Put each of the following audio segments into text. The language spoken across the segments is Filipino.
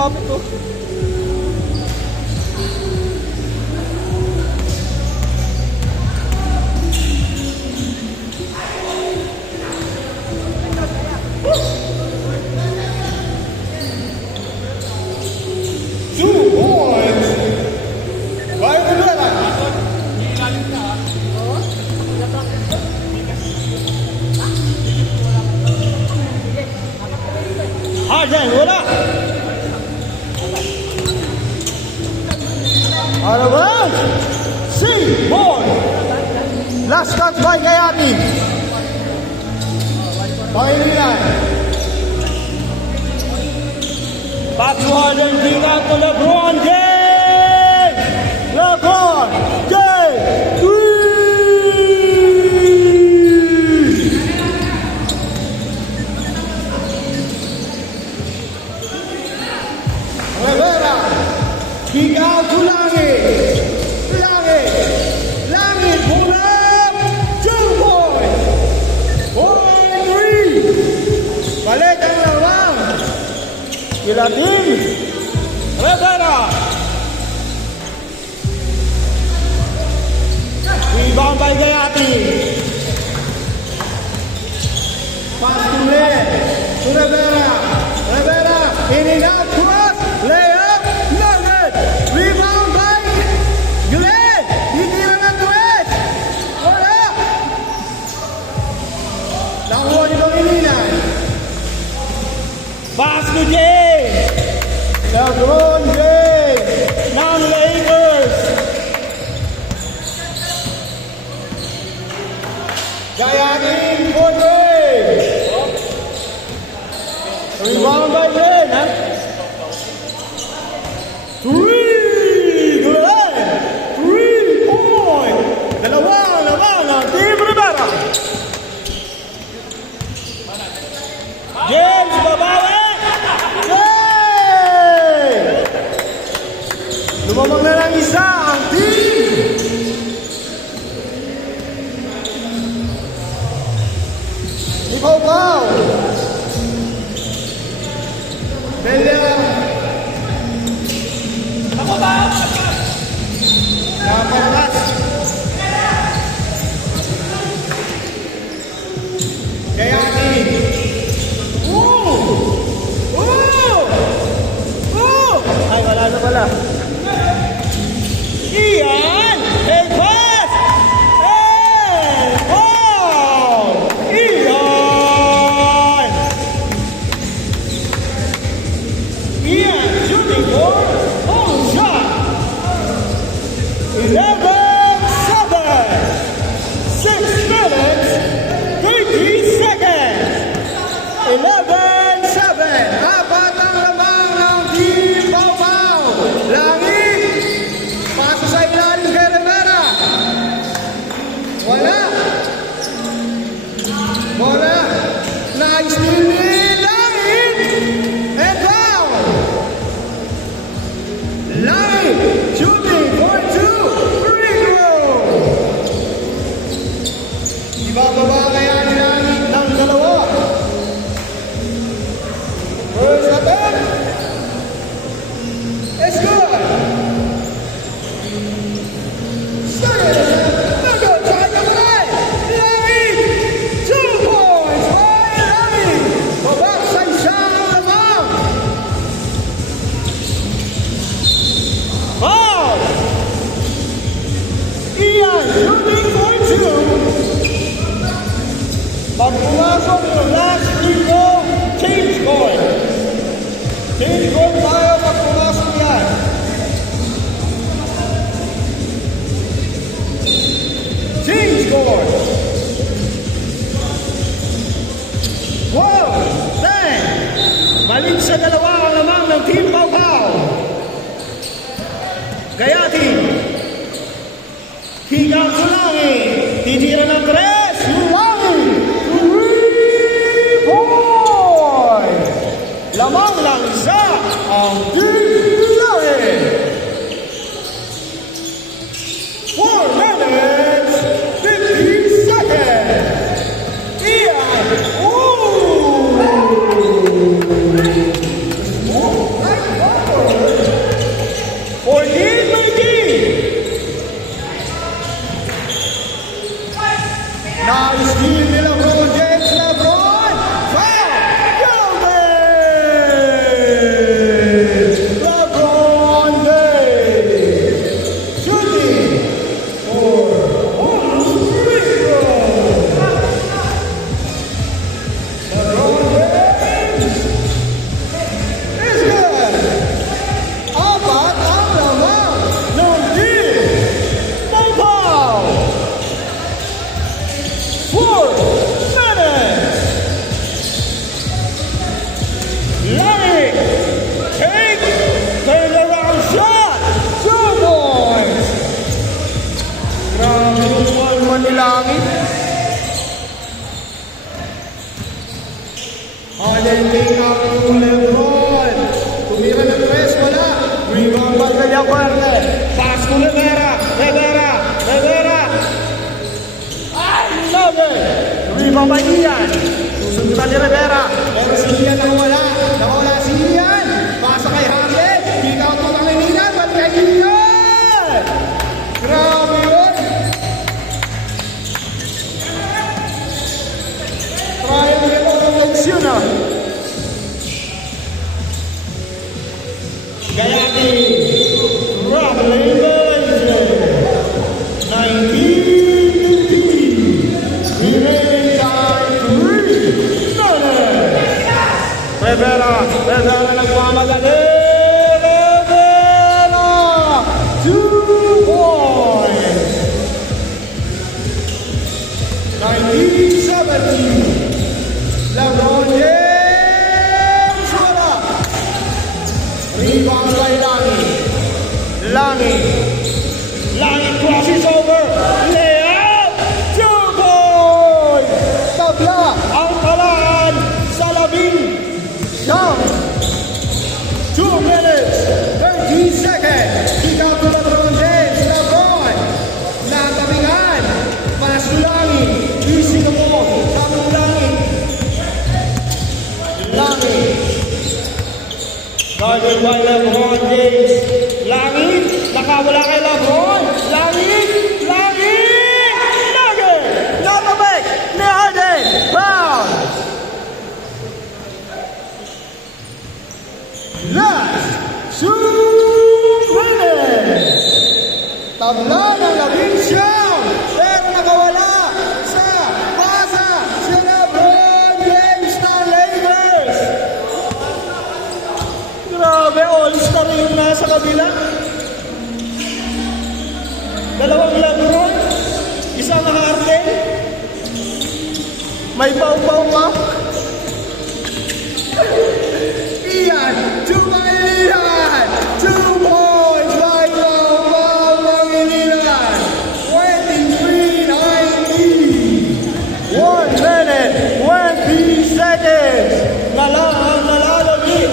Lapit to. Arjen, wala. Alright. C-ball. Last touch by Gayati. Pangilinan. Back to Arjen, bring out to LeBron James. LeBron James. Rivera, kick out to Langit, pull up, 2 points, 4-3, balik ang lawang, Gilatin, Rivera, rebound by Gayati, pass to Len, to Rivera, in and out, cross, layup, no good. Rebound by Glenn. Ditira ng Glenn. Wala. Nakuha ni Pangilinan. Pass to James. LeBron James. Ng Lakers. Gayanin for James. Rebound by Glenn, ha? 3 point. Dalawa ng Team Rivera. James babawi. James. Lumamang na lang isa ang team. Ipaw-paw. Bella. Kapatas. Gayati. Ay, wala na pala. Ian! Hey, pass! Hey! Oh! Ian! Ian shooting for home shot. 11-7. 6 minutes, 30 seconds. 11-7. Apat ang lamang ng Team Pau-Pau. Langit. Paso sa ilalim kay Rivera. Wala. Bola. Nice steal. Langit. And foul. Langit. Shooting for 2. Free throw. Ibababa kaya ni Langit ng dalawa. First attempt. It's good. Second attempt. No good. Try to play. Langit. 2 points for Langit. Babak sa isang lamang. Foul. Ian shooting for 2. Pag pumasok yung last free throw, change coin. Change coin tayo pag pumasok yan. Change coin. Wow! 10. Balik sa dalawa ang lamang ng Team Pau-Pau. Gayati. Kick out sa Langit. Titira ng 3. Langit. 3 point. Lamang lang sa ang Team Langit. 4 minutes, 50 seconds. Ian. Ooh. Fuerte. Pass to Rivera. Ay, Logan. Rebound by Ian. Susundutan ni Rivera. Pero si Ian nawala si Ian. Pasa kay Hamlet. Pick out mo Pangilinan. Ba't kay Ian? Grabe yun. Triangle offense yun ah. Gayati. Rattling Malaysia. 19-15. Remaining time 3 minutes. Rivera nagmamagaling. Rivera 2 points. 19-17. LeBron James wala. Rebound by Langi crosses over. Layup. 2 points. Tabla ang talaan sa labing siyam. 2 minutes, 30 seconds. Kick out to LeBron James. LeBron. Nagabingan. Pass to Langi. Easy the ball. Tamang Langi. Guarded by LeBron James. Langi. Nakawala kay LeBron. Langi. Nugget. Natabek. Ni Harden. Foul. Last 2 minutes. Tabla ng labing siyam. Pero nakawala sa pasa si LeBron James ng Lakers. Grabe, all-star yung nasa kabila. Dalawang LeBron, isang Harden. May pau-pau pa. Ian, 2 Pangilinan. 2 points by Pangilinan. 23-19. 1 minute, 20 seconds. Nalalagit.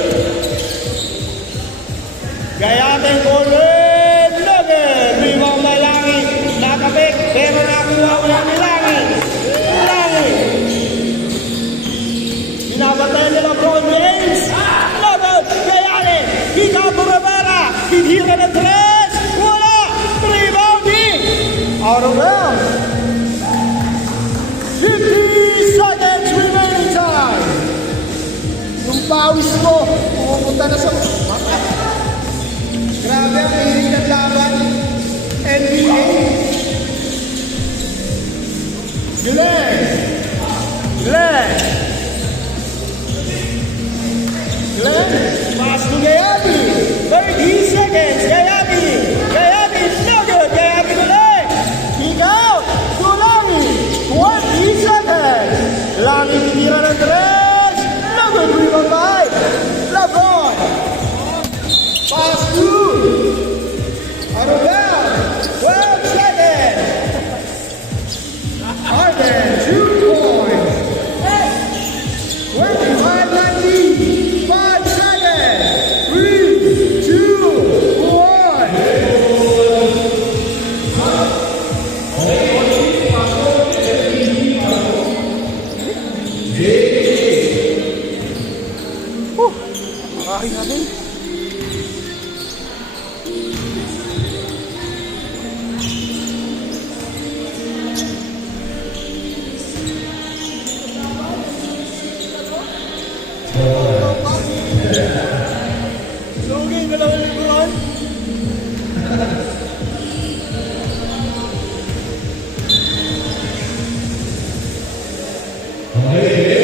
Gayatin ko rin. Nugget. Rebound by Langi. Nakapik. Pero nakuha ko na ni Langi. Binabatay ni LeBron James. Nugget. Gayatin. Kick out to Rivera. Hihira ng 3. Wala. Rebounding. Out of bounds. 50 seconds remaining time. Yung pawis mo, pumunta na sa mata. Grabe ang hilig ng laban. NBA. Glenn. Pass to Gayati. 30 seconds. Gayati. No good. Gayati ulit. Kick out to Langi. 20 seconds. Langi titira ng 3. No good. Rebound by LeBron. Pass to Arubel. 12 seconds. Harden, 2 points. 25-19. 5 seconds. 3, 2, 1. Makahin natin. Lugi, dalawang lingkuhan. Good.